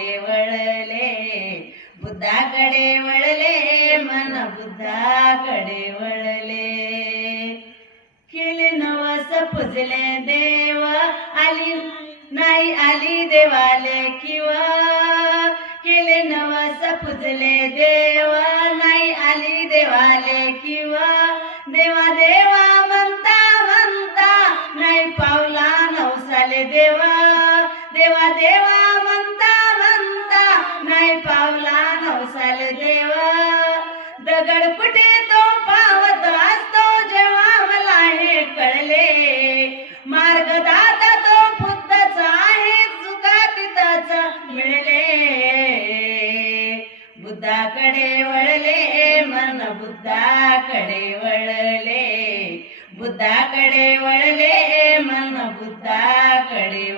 बुद्धाकडे वळले, बुद्धाकडे वळले, मन बुद्धाकडे वळले. केले नवस पूजले देव, आली नाही आली देवाले किंवा. केले नवस पूजले देव, नाही आली देवाले किंवा. देवा देवा म्हणता म्हणता नाही पावला नवसाले देवा. देवा देवा म्हणता म्हणता नाही पावला नवसाले देवा. दगड कुठे तो पावत असतो जेव्हा मला हे कळले. मार्ग दाता तो बुद्धच आहे, चुका तिथंच मिळले. बुद्धाकडे वळले, मन बुद्धाकडे वळले, बुद्धाकडे वळले, मन बुद्धाकडे वळले.